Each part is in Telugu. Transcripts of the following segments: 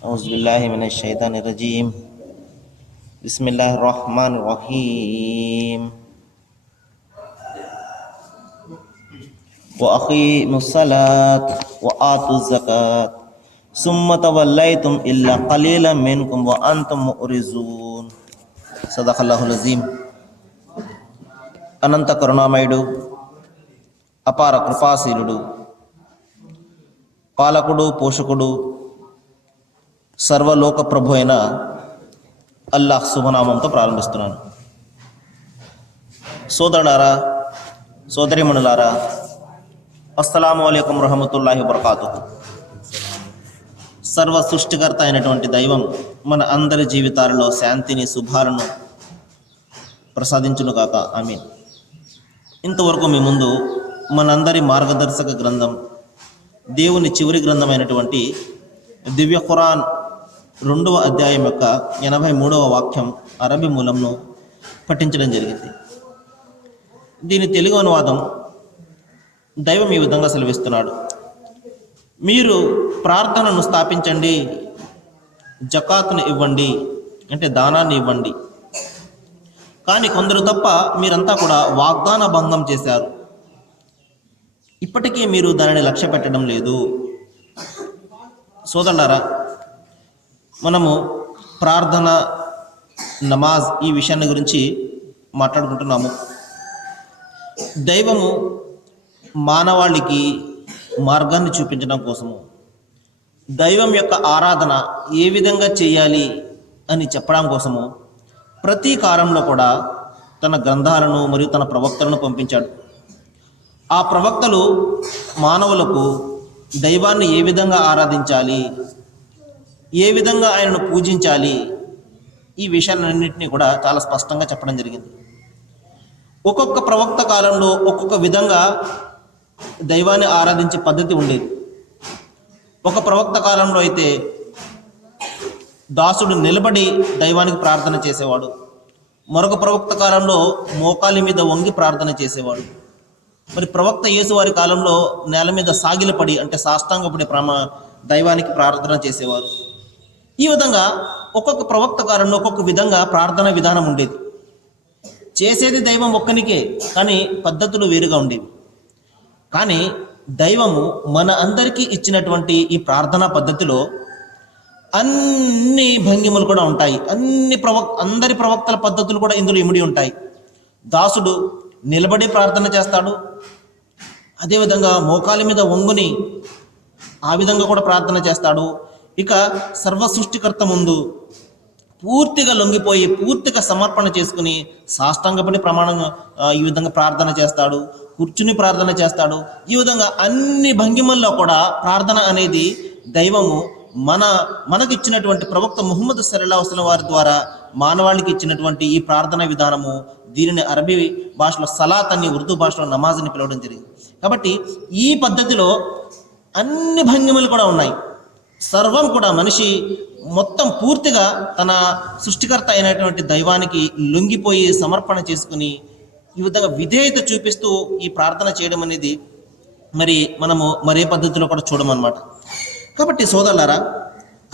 औज़ुबिल्लाहि मिनश्शैतानिर्रजीम बिस्मिल्लाहिर्रहमानिर्रहीम व अक़ीमुस्सलात व आतुज़्ज़कात सुम्मा तवल्लैतुम इल्ला क़लीलन मिनकुम व अंतुम मुअरिज़ून। सदक़ल्लाहुल अज़ीम। అనంత కరుణామయుడు, అపార కృపాశీలుడు, పాలకుడు, పోషకుడు, సర్వలోక ప్రభు అయిన అల్లాహ్ శుభనామంతో ప్రారంభిస్తున్నాను. సోదరులారా, సోదరిమణులారా, అస్సలాము అలైకుం రహమతుల్లాహి వబరకాతుహు. సర్వ సృష్టికర్త అయినటువంటి దైవం మన అందరి జీవితాలలో శాంతిని, శుభాలను ప్రసాదించును కాక. ఆమీన్. ఇంతవరకు మీ ముందు మనందరి మార్గదర్శక గ్రంథం, దేవుని చివరి గ్రంథమైనటువంటి దివ్య ఖురాన్ 2వ అధ్యాయం యొక్క 83వ వాక్యం అరబీ మూలంను పఠించడం జరిగింది. దీని తెలుగు అనువాదం దైవం ఈ విధంగా సెలవిస్తున్నాడు: మీరు ప్రార్థనను స్థాపించండి, జకాతును ఇవ్వండి, అంటే దానాన్ని ఇవ్వండి. కానీ కొందరు తప్ప మీరంతా కూడా వాగ్దాన భంగం చేశారు, ఇప్పటికీ మీరు దానిని లక్ష్య పెట్టడం లేదు. సోదరులారా, మనము ప్రార్థన, నమాజ్ ఈ విషయాన్ని గురించి మాట్లాడుకుంటున్నాము. దైవము మానవాళికి మార్గాన్ని చూపించడం కోసము, దైవం యొక్క ఆరాధన ఏ విధంగా చేయాలి అని చెప్పడం కోసము ప్రతి కాలంలో కూడా తన గ్రంథాలను మరియు తన ప్రవక్తలను పంపించాడు. ఆ ప్రవక్తలు మానవులకు దైవాన్ని ఏ విధంగా ఆరాధించాలి, ఏ విధంగా ఆయనను పూజించాలి, ఈ విషయాలన్నింటినీ కూడా చాలా స్పష్టంగా చెప్పడం జరిగింది. ఒక్కొక్క ప్రవక్త కాలంలో ఒక్కొక్క విధంగా దైవాన్ని ఆరాధించే పద్ధతి ఉండేది. ఒక ప్రవక్త కాలంలో అయితే దాసుడు నిలబడి దైవానికి ప్రార్థన చేసేవాడు. మరొక ప్రవక్త కాలంలో మోకాలి మీద వంగి ప్రార్థన చేసేవాడు. మరి ప్రవక్త యేసు వారి కాలంలో నేల మీద సాగిలపడి, అంటే సాష్టాంగపడి దైవానికి ప్రార్థన చేసేవారు. ఈ విధంగా ఒక్కొక్క ప్రవక్త కాలంలో ఒక్కొక్క విధంగా ప్రార్థన విధానం ఉండేది. చేసేది దైవం ఒక్కనికే, కానీ పద్ధతులు వేరుగా ఉండేవి. కానీ దైవము మన అందరికీ ఇచ్చినటువంటి ఈ ప్రార్థనా పద్ధతిలో అన్ని భంగిమలు కూడా ఉంటాయి. అందరి ప్రవక్తల పద్ధతులు కూడా ఇందులో ఇమిడి ఉంటాయి. దాసుడు నిలబడి ప్రార్థన చేస్తాడు, అదేవిధంగా మోకాలి మీద వంగుని ఆ విధంగా కూడా ప్రార్థన చేస్తాడు. ఇక సర్వ సృష్టికర్త ముందు పూర్తిగా లొంగిపోయి పూర్తిగా సమర్పణ చేసుకుని సాష్టాంగపడి ఈ విధంగా ప్రార్థన చేస్తాడు, కూర్చుని ప్రార్థన చేస్తాడు. ఈ విధంగా అన్ని భంగిమల్లో కూడా ప్రార్థన అనేది దైవము మనకిచ్చినటువంటి ప్రవక్త ముహమ్మద్ సల్లల్లాహు అలైహి వసల్లం వారి ద్వారా మానవాళికి ఇచ్చినటువంటి ఈ ప్రార్థన విధానము, దీనిని అరబీ భాషలో సలాత్ అని, ఉర్దూ భాషలో నమాజ్ అని పిలవడం జరిగింది. కాబట్టి ఈ పద్ధతిలో అన్ని భంగిమలు కూడా ఉన్నాయి. సర్వం కూడా మనిషి మొత్తం పూర్తిగా తన సృష్టికర్త అయినటువంటి దైవానికి లొంగిపోయి సమర్పణ చేసుకుని ఈ విధంగా విధేయత చూపిస్తూ ఈ ప్రార్థన చేయడం అనేది మనము మరే పద్ధతిలో కూడా చూడమన్నమాట. కాబట్టి సోదరులారా,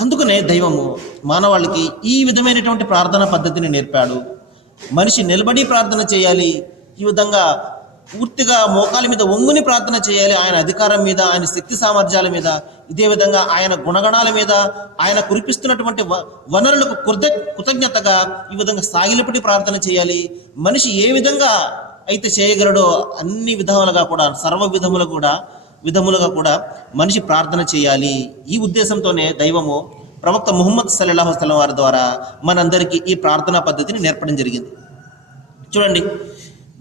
అందుకనే దైవము మానవాళికి ఈ విధమైనటువంటి ప్రార్థన పద్ధతిని నేర్పాడు. మనిషి నిలబడి ప్రార్థన చేయాలి, ఈ విధంగా పూర్తిగా మోకాలి మీద వంగుని ప్రార్థన చేయాలి, ఆయన అధికారం మీద, ఆయన శక్తి సామర్థ్యాల మీద, ఇదే విధంగా ఆయన గుణగణాల మీద, ఆయన కురిపిస్తున్నటువంటి వనరులకు కృతజ్ఞతగా ఈ విధంగా సాగిలపడి ప్రార్థన చేయాలి. మనిషి ఏ విధంగా అయితే చేయగలడో అన్ని విధాలుగా కూడా, సర్వ విధములుగా కూడా మనిషి ప్రార్థన చేయాలి. ఈ ఉద్దేశంతోనే దైవము ప్రవక్త ముహమ్మద్ సల్లల్లాహు అలైహి వసల్లం వారి ద్వారా మనందరికీ ఈ ప్రార్థనా పద్ధతిని నేర్పడం జరిగింది. చూడండి,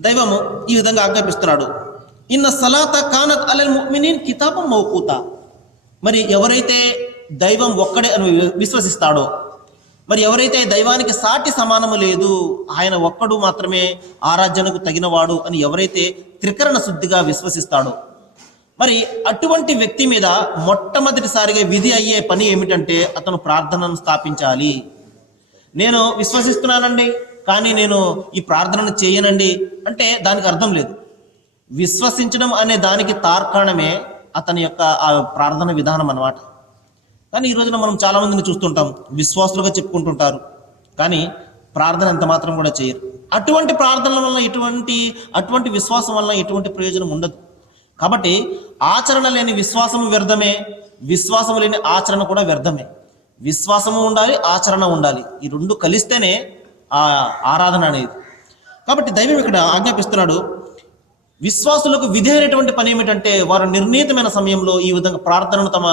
దైవము ఈ విధంగా ఆజ్ఞాపిస్తున్నాడు: ఇన్న సలాత కానత్ అలల్ ముమినీన్ కితాబం మౌకూతా. మరి ఎవరైతే దైవం ఒక్కడే అని విశ్వసిస్తాడో, మరి ఎవరైతే దైవానికి సాటి సమానము లేదు, ఆయన ఒక్కడు మాత్రమే ఆరాధనకు తగినవాడు అని ఎవరైతే త్రికరణ శుద్ధిగా విశ్వసిస్తాడో, మరి అటువంటి వ్యక్తి మీద మొట్టమొదటిసారిగా విధి అయ్యే పని ఏమిటంటే అతను ప్రార్థనను స్థాపించాలి. నేను విశ్వసిస్తున్నానండి, కానీ నేను ఈ ప్రార్థనను చేయనండి అంటే దానికి అర్థం లేదు. విశ్వసించడం అనే దానికి తార్కాణమే అతని యొక్క ఆ ప్రార్థన విధానం అన్నమాట. కానీ ఈ రోజున మనం చాలా మందిని చూస్తుంటాం, విశ్వాసులుగా చెప్పుకుంటుంటారు, కానీ ప్రార్థన ఎంత మాత్రం కూడా చేయరు. అటువంటి ప్రార్థనల వలన అటువంటి విశ్వాసం వలన ఎటువంటి ప్రయోజనం ఉండదు. కాబట్టి ఆచరణ లేని విశ్వాసము వ్యర్థమే, విశ్వాసము లేని ఆచరణ కూడా వ్యర్థమే. విశ్వాసము ఉండాలి, ఆచరణ ఉండాలి. ఈ రెండు కలిస్తేనే ఆ ఆరాధన అనేది. కాబట్టి దైవం ఇక్కడ ఆజ్ఞాపిస్తున్నాడు, విశ్వాసులకు విధేయమైనటువంటి పని ఏమిటంటే వారు నిర్ణీతమైన సమయంలో ఈ విధంగా ప్రార్థనను తమ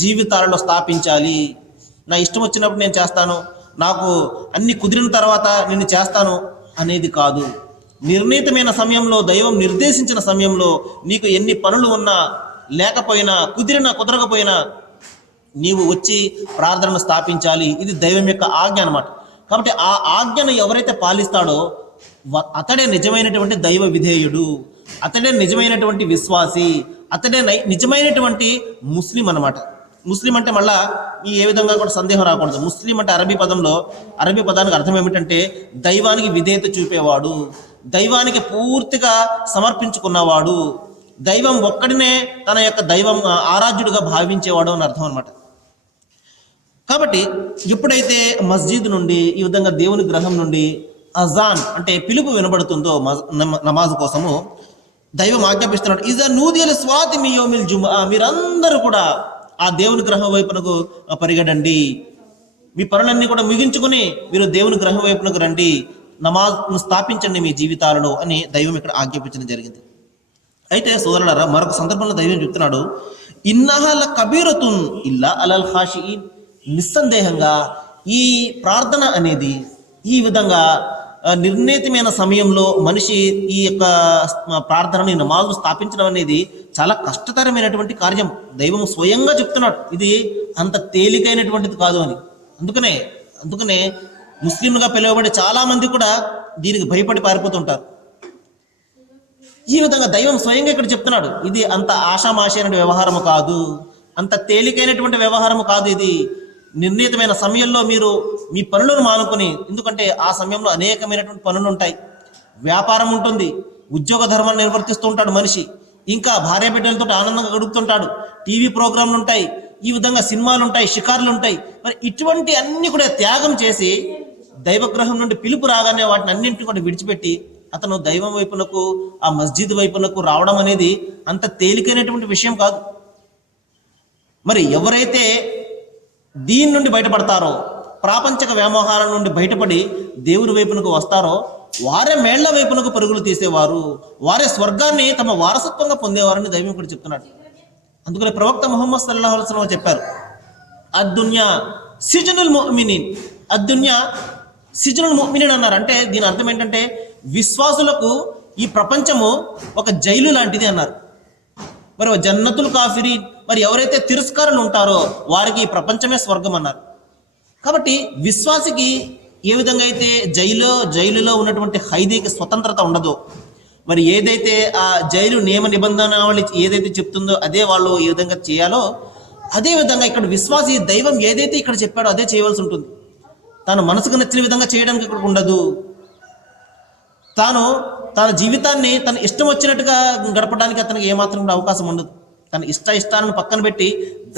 జీవితాలలో స్థాపించాలి. నా ఇష్టం వచ్చినప్పుడు నేను చేస్తాను, నాకు అన్ని కుదిరిన తర్వాత నేను చేస్తాను అనేది కాదు. నిర్ణీతమైన సమయంలో, దైవం నిర్దేశించిన సమయంలో నీకు ఎన్ని పనులు ఉన్నా లేకపోయినా, కుదరకపోయినా నీవు వచ్చి ప్రార్థనను స్థాపించాలి. ఇది దైవం యొక్క ఆజ్ఞ అన్నమాట. కాబట్టి ఆ ఆజ్ఞను ఎవరైతే పాలిస్తాడో అతడే నిజమైనటువంటి దైవ విధేయుడు, అతడే నిజమైనటువంటి విశ్వాసి, అతడే నిజమైనటువంటి ముస్లిం అన్నమాట. ముస్లిం అంటే మళ్ళా ఏ విధంగా కూడా సందేహం రాకూడదు. ముస్లిం అంటే అరబీ పదానికి అర్థం ఏమిటంటే దైవానికి విధేయత చూపేవాడు, దైవానికి పూర్తిగా సమర్పించుకున్నవాడు, దైవం ఒక్కడినే తన యొక్క దైవం ఆరాధ్యుడిగా భావించేవాడు అని అర్థం అనమాట. కాబట్టి ఎప్పుడైతే మస్జిద్ నుండి ఈ విధంగా దేవుని గ్రహం నుండి అజాన్ అంటే పిలుపు వినబడుతుందో నమాజ్ కోసము, దైవం ఆజ్ఞాపిస్తున్నాడు, ఇజా నూదియల్ స్వాతి మీ యోమిల్ జుమా, మీరందరూ కూడా ఆ దేవుని గ్రహం వైపునకు పరిగెడండి, మీ పనులన్నీ కూడా ముగించుకుని మీరు దేవుని గ్రహం వైపునకు రండి, నమాజ్ను స్థాపించండి మీ జీవితాలలో అని దైవం ఇక్కడ ఆజ్ఞాపించడం జరిగింది. అయితే సోదరులారా, మరొక సందర్భంలో దైవం చెప్తున్నాడు, ఇన్నహల కబీరతున్ ఇల్లా అలల్ ఖాషిఈన్, నిస్సందేహంగా ఈ ప్రార్థన అనేది ఈ విధంగా నిర్ణీతమైన సమయంలో మనిషి ఈ యొక్క ప్రార్థనని నమాజు స్థాపించడం అనేది చాలా కష్టతరమైనటువంటి కార్యం. దైవం స్వయంగా చెప్తున్నాడు ఇది అంత తేలికైనటువంటిది కాదు అని. అందుకనే ముస్లింలుగా పిలువబడే చాలా మంది కూడా దీనికి భయపడి పారిపోతుంటారు. ఈ విధంగా దైవం స్వయంగా ఇక్కడ చెప్తున్నాడు, ఇది అంత ఆషామాషి అయిన వ్యవహారము కాదు, అంత తేలికైనటువంటి వ్యవహారము కాదు. ఇది నిర్ణీతమైన సమయంలో మీరు మీ పనులను మానుకొని, ఎందుకంటే ఆ సమయంలో అనేకమైనటువంటి పనులు ఉంటాయి, వ్యాపారం ఉంటుంది, ఉద్యోగ ధర్మాన్ని నిర్వర్తిస్తూ ఉంటాడు మనిషి, ఇంకా భార్య బిడ్డలతో ఆనందంగా గడుపుతుంటాడు, టీవీ ప్రోగ్రాంలు ఉంటాయి, ఈ విధంగా సినిమాలు ఉంటాయి, షికార్లు ఉంటాయి. మరి ఇటువంటి అన్ని కూడా త్యాగం చేసి దైవగ్రహం నుండి పిలుపు రాగానే వాటిని అన్నింటిని కూడా విడిచిపెట్టి అతను దైవం వైపునకు, ఆ మస్జిద్ వైపునకు రావడం అనేది అంత తేలికైనటువంటి విషయం కాదు. మరి ఎవరైతే దీని నుండి బయటపడతారో, ప్రాపంచక వ్యామోహాల నుండి బయటపడి దేవుని వైపునకు వస్తారో వారే మేళ్ల వైపునకు పరుగులు తీసేవారు, వారే స్వర్గాన్ని తమ వారసత్వంగా పొందేవారని దైవం కూడా చెప్తున్నాడు. అందుకని ప్రవక్త ముహమ్మద్ సల్లల్లాహు అలైహి వసల్లం చెప్పారు, అద్దున్యా సిజనుల్ ముഅ్మినీన్, అద్దున్యా సిజనుల్ ముఅ్మినీన్ అన్నారు. అంటే దీని అర్థం ఏంటంటే విశ్వాసులకు ఈ ప్రపంచము ఒక జైలు లాంటిది అన్నారు. మరి జన్నతుల్ కాఫిరీ, మరి ఎవరైతే తిరస్కారులు ఉంటారో వారికి ఈ ప్రపంచమే స్వర్గం అన్నారు. కాబట్టి విశ్వాసికి ఏ విధంగా అయితే జైలులో ఉన్నటువంటి ఖైదీకి స్వతంత్రత ఉండదో, మరి ఏదైతే ఆ జైలు నియమ నిబంధనావళి ఏదైతే చెప్తుందో అదే వాళ్ళు ఏ విధంగా చేయాలో, అదే విధంగా ఇక్కడ విశ్వాసి దైవం ఏదైతే ఇక్కడ చెప్పాడో అదే చేయవలసి ఉంటుంది. తాను మనసుకు నచ్చిన విధంగా చేయడానికి ఇక్కడ ఉండదు. తన జీవితాన్ని తన ఇష్టం వచ్చినట్టుగా గడపడానికి అతనికి ఏమాత్రం కూడా అవకాశం ఉండదు. తన ఇష్టాలను పక్కన పెట్టి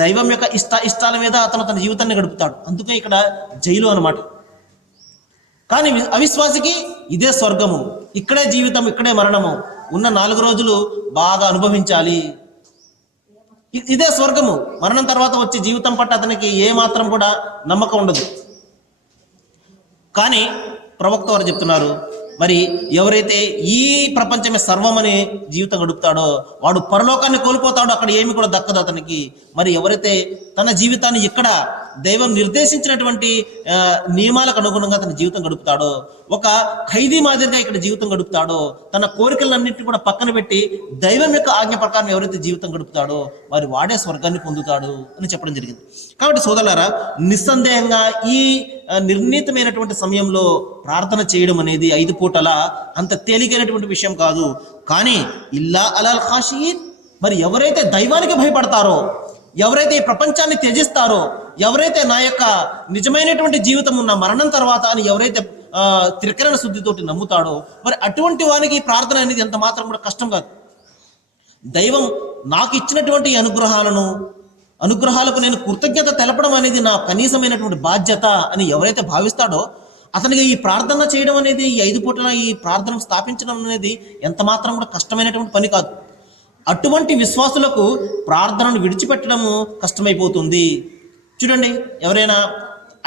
దైవం యొక్క ఇష్టాల మీద అతను తన జీవితాన్ని గడుపుతాడు. అందుకే ఇక్కడ జైలు అన్నమాట. కానీ అవిశ్వాసికి ఇదే స్వర్గము, ఇక్కడే జీవితం, ఇక్కడే మరణము, ఉన్న 4 రోజులు బాగా అనుభవించాలి, ఇదే స్వర్గము. మరణం తర్వాత వచ్చే జీవితం పట్ల అతనికి ఏమాత్రం కూడా నమ్మకం ఉండదు. కానీ ప్రవక్త వారు చెప్తున్నారు, మరి ఎవరైతే ఈ ప్రపంచమే సర్వమని జీవితం గడుపుతాడో వాడు పరలోకాన్ని కోల్పోతాడు, అక్కడ ఏమి కూడా దక్కదు అతనికి. మరి ఎవరైతే తన జీవితాన్ని ఇక్కడ దైవం నిర్దేశించినటువంటి నియమాలకు అనుగుణంగా తన జీవితం గడుపుతాడో, ఒక ఖైదీ మాదిరిగా ఇక్కడ జీవితం గడుపుతాడో, తన కోరికలన్నింటినీ కూడా పక్కన పెట్టి దైవం యొక్క ఆజ్ఞ ప్రకారం ఎవరైతే జీవితం గడుపుతాడో మరి వాడే స్వర్గాన్ని పొందుతాడు అని చెప్పడం జరిగింది. కాబట్టి సోదరులారా, నిస్సందేహంగా ఈ నిర్ణీతమైనటువంటి సమయంలో ప్రార్థన చేయడం అనేది 5 పూటల అంత తేలికైనటువంటి విషయం కాదు. కానీ ఇల్లా అలల్ ఖాషియీన్, మరి ఎవరైతే దైవానికి భయపడతారో, ఎవరైతే ఈ ప్రపంచాన్ని త్యజిస్తారో, ఎవరైతే నా యొక్క నిజమైనటువంటి జీవితం ఉన్న మరణం తర్వాత అని ఎవరైతే త్రికరణ శుద్ధితోటి నమ్ముతాడో, మరి అటువంటి వానికి ప్రార్థన అనేది ఎంత మాత్రం కూడా కష్టం కాదు. దైవం నాకు ఇచ్చినటువంటి అనుగ్రహాలను అనుగ్రహాలకు నేను కృతజ్ఞత తెలపడం అనేది నా కనీసమైనటువంటి బాధ్యత అని ఎవరైతే భావిస్తాడో అతనికి ఈ ప్రార్థన చేయడం అనేది, ఈ 5 పూటల ఈ ప్రార్థన స్థాపించడం అనేది ఎంత మాత్రం కూడా కష్టమైనటువంటి పని కాదు. అటువంటి విశ్వాసులకు ప్రార్థనను విడిచిపెట్టడము కష్టమైపోతుంది. చూడండి, ఎవరైనా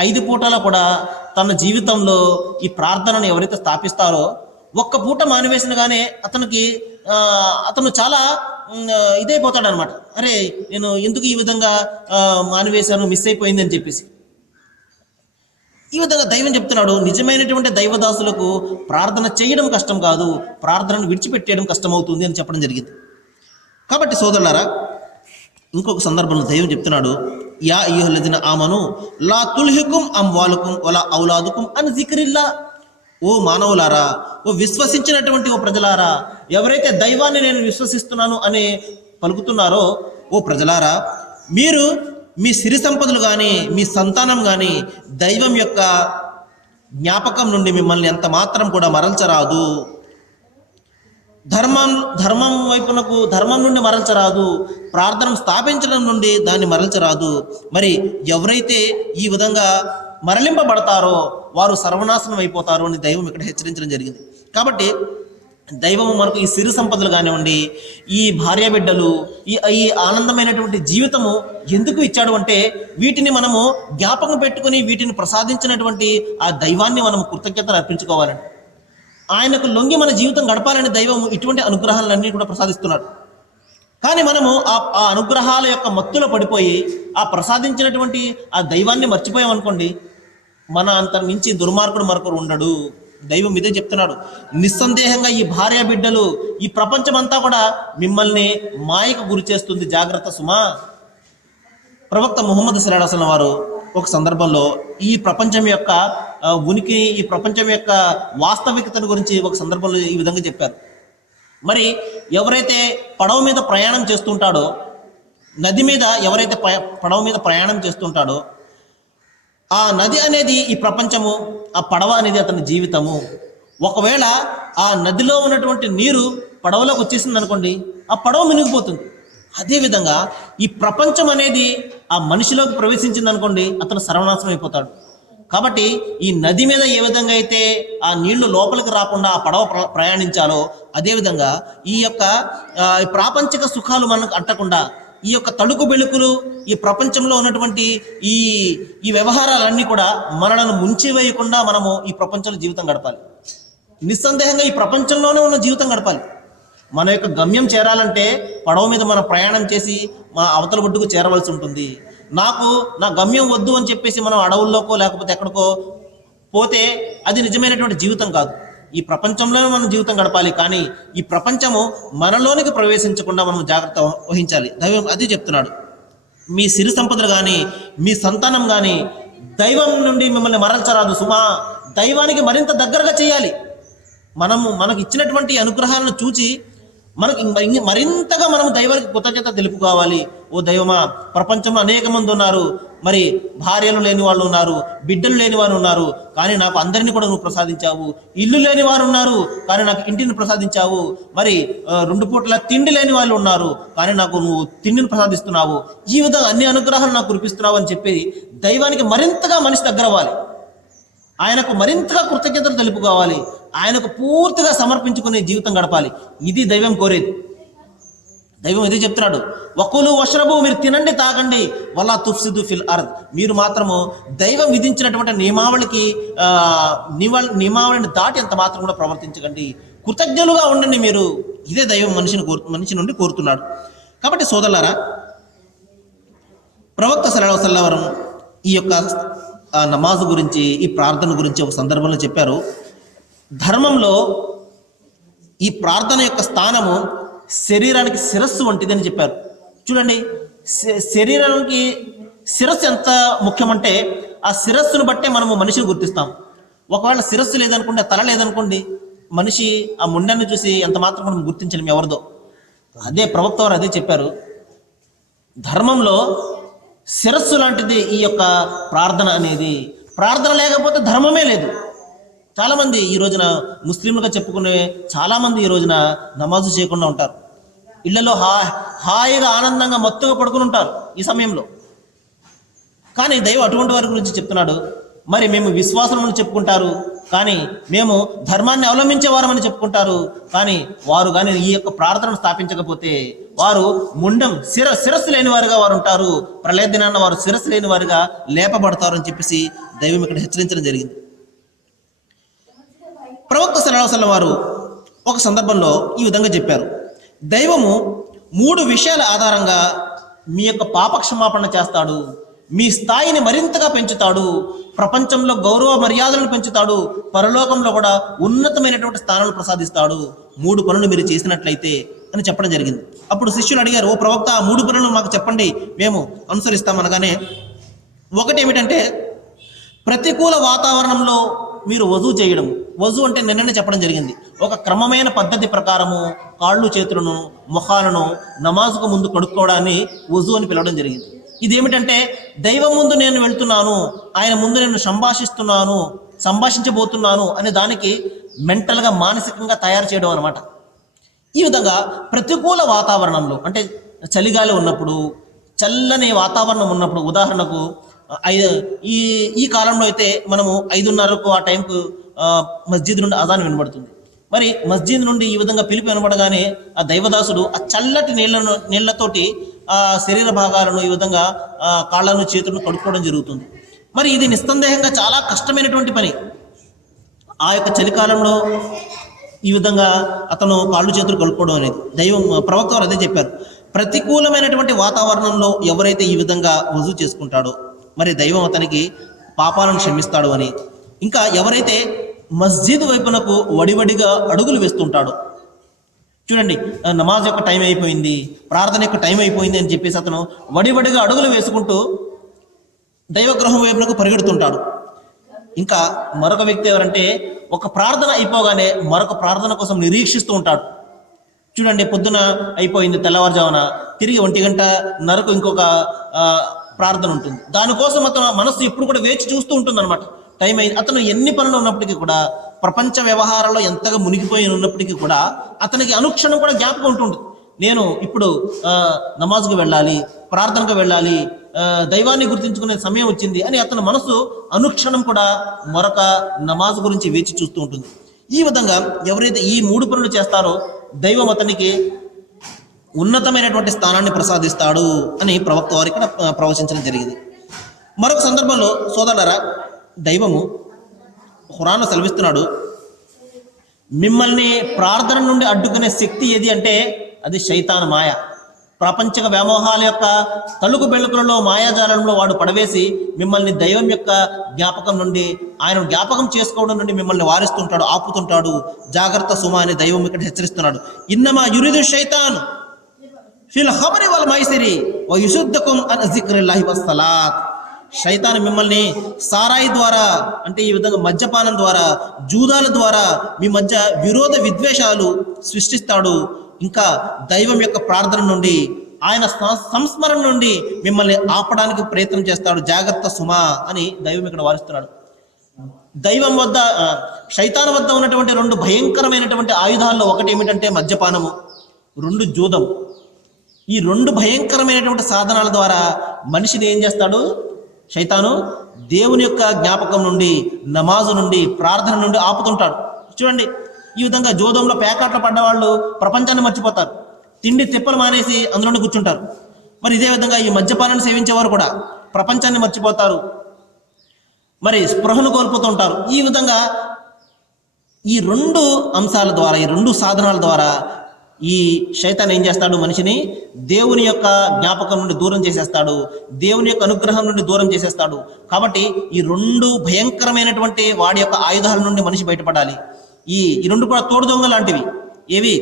5 పూటల కూడా తన జీవితంలో ఈ ప్రార్థనను ఎవరైతే స్థాపిస్తారో, ఒక్క పూట మానివేసినగానే అతను చాలా ఇదైపోతాడు అనమాట. అరే, నేను ఎందుకు ఈ విధంగా మానివేశాను, మిస్ అయిపోయింది అని చెప్పేసి. ఈ విధంగా దైవం చెప్తున్నాడు, నిజమైనటువంటి దైవదాసులకు ప్రార్థన చేయడం కష్టం కాదు, ప్రార్థనను విడిచిపెట్టేయడం కష్టమవుతుంది అని చెప్పడం జరిగింది. కాబట్టి సోదరులారా, ఇంకొక సందర్భంలో దైవం చెప్తున్నాడు, యా అయ్యుహల్లదీన ఆమను లా తుల్హికుం అమ్వాలుకుం వలా ఔలాదుకుం అన్ జిక్రిల్లా. ఓ మానవులారా, ఓ విశ్వసించినటువంటి ఓ ప్రజలారా, ఎవరైతే దైవాన్ని నేను విశ్వసిస్తున్నాను అని పలుకుతున్నారో ఓ ప్రజలారా, మీరు మీ సిరి సంపదలు కానీ మీ సంతానం కానీ దైవం యొక్క జ్ఞాపకం నుండి మిమ్మల్ని ఎంత మాత్రం కూడా మరల్చరాదు. ధర్మం నుండి మరల్చరాదు, ప్రార్థన స్థాపించడం నుండి దాన్ని మరల్చరాదు. మరి ఎవరైతే ఈ విధంగా మరలింపబడతారో వారు సర్వనాశనం అయిపోతారు అని దైవం ఇక్కడ హెచ్చరించడం జరిగింది. కాబట్టి దైవము మనకు ఈ సిరి సంపదలు కానివ్వండి, ఈ భార్య బిడ్డలు, ఈ ఆనందమైనటువంటి జీవితము ఎందుకు ఇచ్చాడు అంటే, వీటిని మనము జ్ఞాపకం పెట్టుకుని వీటిని ప్రసాదించినటువంటి ఆ దైవాన్ని మనం కృతజ్ఞతలు అర్పించుకోవాలండి. ఆయనకు లొంగి మన జీవితం గడపాలని దైవం ఇటువంటి అనుగ్రహాలన్నీ కూడా ప్రసాదిస్తున్నాడు. కానీ మనము ఆ అనుగ్రహాల యొక్క మత్తులో పడిపోయి ఆ ప్రసాదించినటువంటి ఆ దైవాన్ని మర్చిపోయామనుకోండి, మన అంత మించి దుర్మార్గుడు మరొకరు ఉండడు. దైవం ఇదే చెప్తున్నాడు, నిస్సందేహంగా ఈ భార్య బిడ్డలు, ఈ ప్రపంచమంతా కూడా మిమ్మల్ని మాయకు గురి చేస్తుంది, జాగ్రత్త సుమా. ప్రవక్త ముహమ్మద్ సల్లల్లాహు అలైహి వసల్లం వారు ఒక సందర్భంలో ఈ ప్రపంచం యొక్క ఉనికి, ఈ ప్రపంచం యొక్క వాస్తవికతను గురించి ఒక సందర్భంలో ఈ విధంగా చెప్పారు. మరి ఎవరైతే పడవ మీద ప్రయాణం చేస్తుంటాడో, నది మీద ఎవరైతే పడవ మీద ప్రయాణం చేస్తుంటాడో, ఆ నది అనేది ఈ ప్రపంచము, ఆ పడవ అనేది అతని జీవితము. ఒకవేళ ఆ నదిలో ఉన్నటువంటి నీరు పడవలోకి వచ్చేసింది అనుకోండి, ఆ పడవ మునిగిపోతుంది. అదేవిధంగా ఈ ప్రపంచం అనేది ఆ మనిషిలోకి ప్రవేశించింది అనుకోండి, అతను సర్వనాశనం అయిపోతాడు. కాబట్టి ఈ నది మీద ఏ విధంగా అయితే ఆ నీళ్లు లోపలికి రాకుండా ఆ పడవ ప్రయాణించాలో, అదేవిధంగా ఈ యొక్క ప్రాపంచిక సుఖాలు మనకు అంటకుండా, ఈ యొక్క తడుకు బెళుకులు, ఈ ప్రపంచంలో ఉన్నటువంటి ఈ వ్యవహారాలన్నీ కూడా మనలను ముంచి వేయకుండా మనము ఈ ప్రపంచంలో జీవితం గడపాలి. నిస్సందేహంగా ఈ ప్రపంచంలోనే ఉన్న జీవితం గడపాలి. మన యొక్క గమ్యం చేరాలంటే పడవ మీద మనం ప్రయాణం చేసి మా అవతల ఒడ్డుకు చేరవలసి ఉంటుంది. నా గమ్యం వద్దు అని చెప్పేసి మనం అడవుల్లోకో లేకపోతే ఎక్కడికో పోతే అది నిజమైనటువంటి జీవితం కాదు. ఈ ప్రపంచంలోనే మనం జీవితం గడపాలి. కానీ ఈ ప్రపంచము మనలోనికి ప్రవేశించకుండా మనం జాగ్రత్త వహించాలి. దైవం అది చెప్తున్నాడు, మీ సిరి సంపదలు కానీ మీ సంతానం కానీ దైవం నుండి మిమ్మల్ని మరల్చరాదు సుమా. దైవానికి మరింత దగ్గరగా చేయాలి. మనకు ఇచ్చినటువంటి అనుగ్రహాలను చూచి మరింతగా మనం దైవానికి కృతజ్ఞత తెలుపుకోవాలి. ఓ దైవమా, ప్రపంచంలో అనేక మంది ఉన్నారు, మరి భార్యలు లేని వాళ్ళు ఉన్నారు, బిడ్డలు లేని వారు ఉన్నారు, కానీ నాకు అందరినీ కూడా నువ్వు ప్రసాదించావు. ఇల్లు లేని వారు ఉన్నారు, కానీ నాకు ఇంటిని ప్రసాదించావు. మరి 2 పూటల తిండి లేని వాళ్ళు ఉన్నారు, కానీ నాకు నువ్వు తిండిని ప్రసాదిస్తున్నావు. ఈ విధంగా అన్ని అనుగ్రహాలు నాకు కురిపిస్తున్నావు అని చెప్పి దైవానికి మరింతగా మనిషి దగ్గర అవ్వాలి. ఆయనకు మరింతగా కృతజ్ఞతలు తెలుపుకోవాలి. ఆయనకు పూర్తిగా సమర్పించుకునే జీవితం గడపాలి. ఇది దైవం కోరేది. దైవం ఇదే చెప్తున్నాడు, వకులు వష్రబు, మీరు తినండి తాగండి, వలా తుఫ్సిదు ఫిల్ అర్ద్. మీరు మాత్రము దైవం విధించినటువంటి నియమావళిని దాటి ఎంత మాత్రం కూడా ప్రవర్తించకండి, కృతజ్ఞులుగా ఉండండి మీరు. ఇదే దైవం మనిషి నుండి కోరుతున్నాడు. కాబట్టి సోదరులారా, ప్రవక్త సల్లల్లాహు అలైహి వసల్లం ఈ యొక్క నమాజు గురించి, ఈ ప్రార్థన గురించి ఒక సందర్భంలో చెప్పారు. ధర్మంలో ఈ ప్రార్థన యొక్క స్థానము శరీరానికి శిరస్సు వంటిదని చెప్పారు. చూడండి, శరీరానికి శిరస్సు ఎంత ముఖ్యమంటే ఆ శిరస్సును బట్టే మనము మనిషిని గుర్తిస్తాం. ఒకవేళ శిరస్సు లేదనుకోండి, తల లేదనుకోండి, మనిషి ఆ ముండాన్ని చూసి ఎంత మాత్రం మనం గుర్తించలేము ఎవరిదో. అదే ప్రవక్త వారు అదే చెప్పారు, ధర్మంలో శిరస్సు లాంటిది ఈ యొక్క ప్రార్థన అనేది. ప్రార్థన లేకపోతే ధర్మమే లేదు. చాలామంది ఈ రోజున ముస్లింలుగా చెప్పుకునే చాలామంది ఈ రోజున నమాజు చేయకుండా ఉంటారు. ఇళ్లలో హాయిగా ఆనందంగా మత్తుగా పడుకుని ఉంటారు ఈ సమయంలో. కానీ దైవం అటువంటి వారి గురించి చెప్తున్నాడు, మరి మేము విశ్వాసమని చెప్పుకుంటారు, కానీ మేము ధర్మాన్ని అవలంబించే వారమని చెప్పుకుంటారు, కానీ వారు కానీ ఈ యొక్క ప్రార్థనను స్థాపించకపోతే వారు ముండం శిరస్సు లేని వారుగా వారు ఉంటారు, ప్రళయ దినాన్న వారు శిరస్సు లేని వారుగా లేపబడతారు అని చెప్పేసి దైవం ఇక్కడ హెచ్చరించడం జరిగింది. ప్రవక్త సల్లల్లాహు అలైహి వసల్లం వారు ఒక సందర్భంలో ఈ విధంగా చెప్పారు, దైవము 3 విషయాల ఆధారంగా మీ యొక్క పాపక్షమాపణ చేస్తాడు, మీ స్థాయిని మరింతగా పెంచుతాడు, ప్రపంచంలో గౌరవ మర్యాదలను పెంచుతాడు, పరలోకంలో కూడా ఉన్నతమైనటువంటి స్థానాలను ప్రసాదిస్తాడు 3 పనులు మీరు చేసినట్లయితే అని చెప్పడం జరిగింది. అప్పుడు శిష్యులు అడిగారు, ఓ ప్రవక్త, ఆ 3 పనులు మాకు చెప్పండి, మేము అనుసరిస్తాం అనగానే, ఒకటి ఏమిటంటే ప్రతికూల వాతావరణంలో మీరు వజూ చేయడం. వజూ అంటే నిన్ననే చెప్పడం జరిగింది, ఒక క్రమమైన పద్ధతి ప్రకారము కాళ్ళు చేతులను ముఖాలను నమాజుకు ముందు కడుక్కోవడాన్ని వజూ అని పిలవడం జరిగింది. ఇదేమిటంటే దైవం ముందు నేను వెళ్తున్నాను, ఆయన ముందు నేను సంభాషించబోతున్నాను అనే దానికి మెంటల్గా మానసికంగా తయారు చేయడం అనమాట. ఈ విధంగా ప్రతికూల వాతావరణంలో అంటే చలిగాలి ఉన్నప్పుడు, చల్లని వాతావరణం ఉన్నప్పుడు, ఉదాహరణకు ఈ కాలంలో అయితే మనము 5:30కు ఆ టైంకు మస్జిద్ నుండి అజాన్ వినబడుతుంది. మరి మస్జిద్ నుండి ఈ విధంగా పిలుపు వినబడగానే ఆ దైవదాసుడు ఆ చల్లటి నీళ్లతోటి ఆ శరీర భాగాలను ఈ విధంగా కాళ్ళను చేతులను కడుక్కోవడం జరుగుతుంది. మరి ఇది నిస్సందేహంగా చాలా కష్టమైనటువంటి పని. ఆ యొక్క చలికాలంలో ఈ విధంగా అతను కాళ్ళు చేతులు కడుక్కోవడం అనేది దైవం ప్రవక్త వారు అదే చెప్పారు, ప్రతికూలమైనటువంటి వాతావరణంలో ఎవరైతే ఈ విధంగా వజూ చేసుకుంటాడో మరి దైవం అతనికి పాపాలను క్షమిస్తాడు అని. ఇంకా ఎవరైతే మస్జిద్ వైపునకు వడివడిగా అడుగులు వేస్తుంటాడో, చూడండి నమాజ్ యొక్క టైం అయిపోయింది, ప్రార్థన యొక్క టైం అయిపోయింది అని చెప్పేసి అతను వడివడిగా అడుగులు వేసుకుంటూ దైవగ్రహం వైపునకు పరిగెడుతుంటాడు. ఇంకా మరొక వ్యక్తి ఎవరంటే ఒక ప్రార్థన అయిపోగానే మరొక ప్రార్థన కోసం నిరీక్షిస్తూ ఉంటాడు. చూడండి, పొద్దున అయిపోయింది, తెల్లవారుజామున తిరిగి 1:00 ఇంకొక ప్రార్థన ఉంటుంది, దానికోసం అతను మనస్సు ఎప్పుడు కూడా వేచి చూస్తూ ఉంటుంది అనమాట. టైం అయింది. అతను ఎన్ని పనులు ఉన్నప్పటికీ కూడా, ప్రపంచ వ్యవహారాల్లో ఎంతగా మునిగిపోయి ఉన్నప్పటికీ కూడా అతనికి అనుక్షణం కూడా జ్ఞాపకం ఉంటుంది, నేను ఇప్పుడు నమాజ్కు వెళ్ళాలి, ప్రార్థనకు వెళ్ళాలి, దైవాన్ని గుర్తించుకునే సమయం వచ్చింది అని అతని మనసు అనుక్షణం కూడా మరొక నమాజ్ గురించి వేచి చూస్తూ ఉంటుంది. ఈ విధంగా ఎవరైతే ఈ 3 పనులు చేస్తారో దైవం అతనికి ఉన్నతమైనటువంటి స్థానాన్ని ప్రసాదిస్తాడు అని ప్రవక్త వారు ఇక్కడ ప్రవచించడం జరిగింది. మరొక సందర్భంలో సోదరులారా, దైవము ఖురాన్లో సెలవిస్తున్నాడు, మిమ్మల్ని ప్రార్థన నుండి అడ్డుకునే శక్తి ఏది అంటే అది శైతాను మాయ. ప్రాపంచిక వ్యామోహాల యొక్క తలుకు బెళుకులలో మాయాజాలంలో వాడు పడవేసి మిమ్మల్ని దైవం యొక్క జ్ఞాపకం నుండి, ఆయన జ్ఞాపకం చేసుకోవడం నుండి మిమ్మల్ని వారిస్తుంటాడు, ఆపుతుంటాడు. జాగ్రత్త సుమా అని దైవం ఇక్కడ హెచ్చరిస్తున్నాడు. ఇన్నమా యురిదు శైతాన్ ఫిల్ ఖమరి వల్ మైసిరి వ యుసుద్దకుం అన్ జిక్రిల్లాహి వస్సలాత్. శైతాను మిమ్మల్ని సారాయి ద్వారా అంటే ఈ విధంగా మద్యపానం ద్వారా, జూదాల ద్వారా మీ మధ్య విరోధ విద్వేషాలు సృష్టిస్తాడు. ఇంకా దైవం యొక్క ప్రార్థన నుండి, ఆయన సంస్మరణ నుండి మిమ్మల్ని ఆపడానికి ప్రయత్నం చేస్తాడు. జాగ్రత్త సుమా అని దైవం ఇక్కడ వారిస్తున్నాడు. దైవం వద్ద శైతాను వద్ద ఉన్నటువంటి 2 భయంకరమైనటువంటి ఆయుధాల్లో ఒకటి ఏమిటంటే మద్యపానము, 2 జూదం. ఈ 2 భయంకరమైనటువంటి సాధనాల ద్వారా మనిషిని ఏం చేస్తాడు శైతాను? దేవుని యొక్క జ్ఞాపకం నుండి, నమాజు నుండి, ప్రార్థన నుండి ఆపుతుంటాడు. చూడండి, ఈ విధంగా జోదంలో పేకాట్లు పడ్డ వాళ్ళు ప్రపంచాన్ని మర్చిపోతారు, తిండి తిప్పలు మానేసి అందులోనే కూర్చుంటారు. మరి ఇదే విధంగా ఈ మద్యపానాన్ని సేవించేవారు కూడా ప్రపంచాన్ని మర్చిపోతారు, మరి స్పృహను కోల్పోతూ ఉంటారు. ఈ విధంగా ఈ 2 అంశాల ద్వారా, ఈ 2 సాధనాల ద్వారా ఈ శైతాన్ ఏం చేస్తాడు? మనిషిని దేవుని యొక్క జ్ఞాపకం నుండి దూరం చేసేస్తాడు, దేవుని యొక్క అనుగ్రహం నుండి దూరం చేసేస్తాడు. కాబట్టి ఈ 2 భయంకరమైనటువంటి వాడి యొక్క ఆయుధాల నుండి మనిషి బయటపడాలి. ఈ 2 కూడా తోడు దొంగ లాంటివి. ఏవి?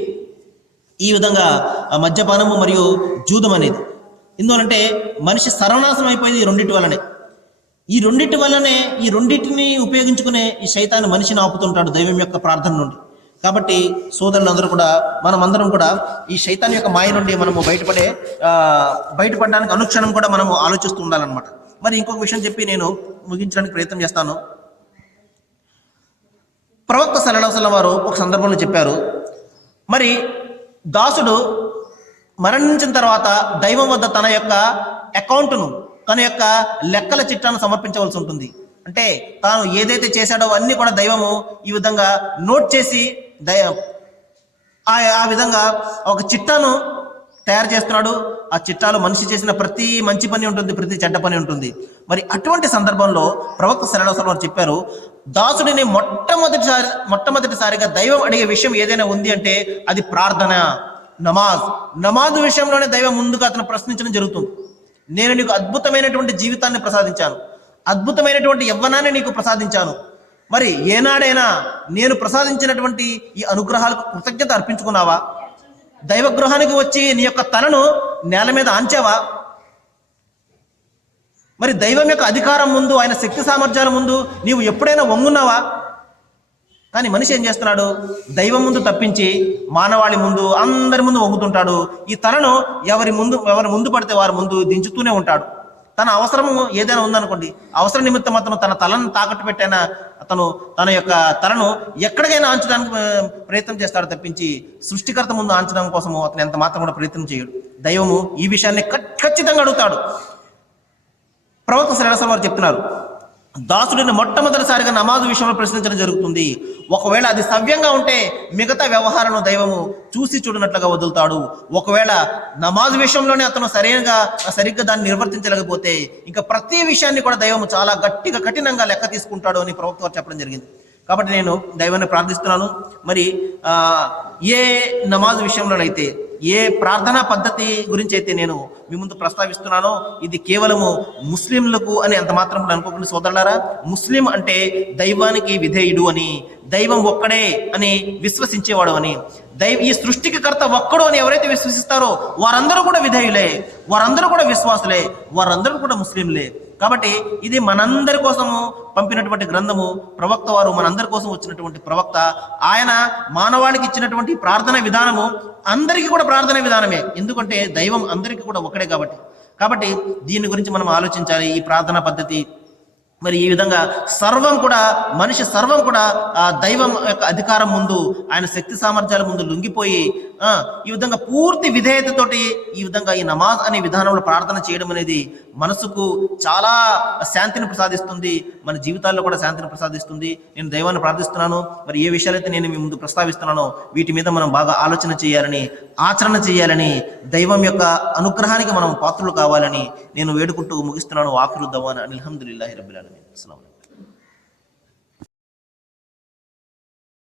ఈ విధంగా మద్యపానము మరియు జూదం అనేది. ఎందువలంటే మనిషి సర్వనాశనం అయిపోయింది ఈ 2 వల్లనే. ఈ 2 వల్లనే, ఈ 2టిని ఉపయోగించుకునే ఈ శైతాను మనిషిని ఆపుతుంటాడు దైవం యొక్క ప్రార్థన నుండి. కాబట్టి సోదరులందరూ కూడా, మనమందరం కూడా ఈ శైతాన్ యొక్క మాయ నుండి మనము బయటపడడానికి అనుక్షణం కూడా మనము ఆలోచిస్తూ ఉండాలన్నమాట. మరి ఇంకొక విషయం చెప్పి నేను ముగించడానికి ప్రయత్నం చేస్తాను. ప్రవక్త సల్లల్లాహు అలైహి వసల్లం వారు ఒక సందర్భంలో చెప్పారు, మరి దాసుడు మరణించిన తర్వాత దైవం వద్ద తన యొక్క అకౌంట్ను, తన యొక్క లెక్కల చిట్టాను సమర్పించవలసి ఉంటుంది. అంటే తాను ఏదైతే చేశాడో అన్నీ కూడా దైవము ఈ విధంగా నోట్ చేసి ఆ విధంగా ఒక చిట్టాను తయారు చేస్తున్నాడు. ఆ చిట్టాలో మనిషి చేసిన ప్రతి మంచి పని ఉంటుంది, ప్రతి చెడ్డ పని ఉంటుంది. మరి అటువంటి సందర్భంలో ప్రవక్త సల్లల్లాహు అలైహి వసల్లం చెప్పారు, దాసుడిని మొట్టమొదటిసారిగా దైవం అడిగే విషయం ఏదైనా ఉంది అంటే అది ప్రార్థన, నమాజ్ విషయంలోనే దైవం ముందుగా అతను ప్రశ్నించడం జరుగుతుంది. నేను నీకు అద్భుతమైనటువంటి జీవితాన్ని ప్రసాదించాను, అద్భుతమైనటువంటి యవ్వనాన్ని నీకు ప్రసాదించాను. మరి ఏనాడైనా నేను ప్రసాదించినటువంటి ఈ అనుగ్రహాలకు కృతజ్ఞత అర్పించుకున్నావా? దైవ గృహానికి వచ్చి నీ యొక్క తలను నేల మీద ఆంచావా? మరి దైవం యొక్క అధికారం ముందు, ఆయన శక్తి సామర్థ్యాల ముందు నీవు ఎప్పుడైనా వంగున్నావా? కానీ మనిషి ఏం చేస్తున్నాడు? దైవం ముందు తప్పించి మానవాళి ముందు, అందరి ముందు వంగుతుంటాడు. ఈ తలను ఎవరి ముందు పడితే వారి ముందు దించుతూనే ఉంటాడు. తన అవసరం ఏదైనా ఉందనుకోండి, అవసరం నిమిత్తం అతను తన తలను తాకట్టు పెట్టైనా అతను తన యొక్క తలను ఎక్కడికైనా ఆంచడానికి ప్రయత్నం చేస్తాడు తప్పించి సృష్టికర్త ముందు ఆంచడం కోసము అతను ఎంత మాత్రం కూడా ప్రయత్నం చేయడు. దైవము ఈ విషయాన్ని ఖచ్చితంగా అడుగుతాడు. ప్రవక్త సల్లల్లాహు అలైహి వసల్లం వారు చెప్తున్నారు, దాసుడిని మొట్టమొదటిసారిగా నమాజు విషయంలో ప్రశ్నించడం జరుగుతుంది. ఒకవేళ అది సవ్యంగా ఉంటే మిగతా వ్యవహారాలను దైవము చూసి చూడనట్లుగా వదులుతాడు. ఒకవేళ నమాజు విషయంలోనే అతను సరిగ్గా దాన్ని నిర్వర్తించలేకపోతే ఇంకా ప్రతి విషయాన్ని కూడా దైవము చాలా గట్టిగా కఠినంగా లెక్క తీసుకుంటాడు అని ప్రవక్త వారు చెప్పడం జరిగింది. కాబట్టి నేను దైవాన్ని ప్రార్థిస్తున్నాను. మరి ఏ నమాజు విషయంలోనైతే, ఏ ప్రార్థనా పద్ధతి గురించి అయితే నేను మీ ముందు ప్రస్తావిస్తున్నానో ఇది కేవలము ముస్లింలకు అని అంత మాత్రం అనుకోకుండా సోదరులారా, ముస్లిం అంటే దైవానికి విధేయుడు అని, దైవం ఒక్కడే అని విశ్వసించేవాడు అని, ఈ సృష్టికి కర్త ఒక్కడు అని ఎవరైతే విశ్వసిస్తారో వారందరూ కూడా విధేయులే, వారందరూ కూడా విశ్వాసులే, వారందరూ కూడా ముస్లింలే. కాబట్టి ఇది మనందరి కోసము పంపినటువంటి గ్రంథము. ప్రవక్త వారు మనందరి కోసం వచ్చినటువంటి ప్రవక్త. ఆయన మానవాళికి ఇచ్చినటువంటి ప్రార్థన విధానము అందరికీ కూడా ప్రార్థన విధానమే. ఎందుకంటే దైవం అందరికీ కూడా ఒకడే కాబట్టి దీని గురించి మనం ఆలోచించాలి. ఈ ప్రార్థనా పద్ధతి మరి ఈ విధంగా మనిషి సర్వం కూడా ఆ దైవం యొక్క అధికారం ముందు, ఆయన శక్తి సామర్థ్యాల ముందు లొంగిపోయి ఈ విధంగా పూర్తి విధేయతతోటి ఈ విధంగా ఈ నమాజ్ అనే విధానంలో ప్రార్థన చేయడం అనేది మనసుకు చాలా శాంతిని ప్రసాదిస్తుంది, మన జీవితాల్లో కూడా శాంతిని ప్రసాదిస్తుంది. నేను దైవాన్ని ప్రార్థిస్తున్నాను. మరి ఏ విషయాలైతే నేను మీ ముందు ప్రస్తావిస్తున్నానో వీటి మీద మనం బాగా ఆలోచన చేయాలని, ఆచరణ చేయాలని, దైవం యొక్క అనుగ్రహానికి మనం పాత్రలు కావాలని నేను వేడుకుంటూ ముగిస్తున్నాను. ఆఖిరు దవానా అల్హమ్దులిల్లాహి రబ్బిల్ ఆలమీన్. అస్సలాము అలైకుం.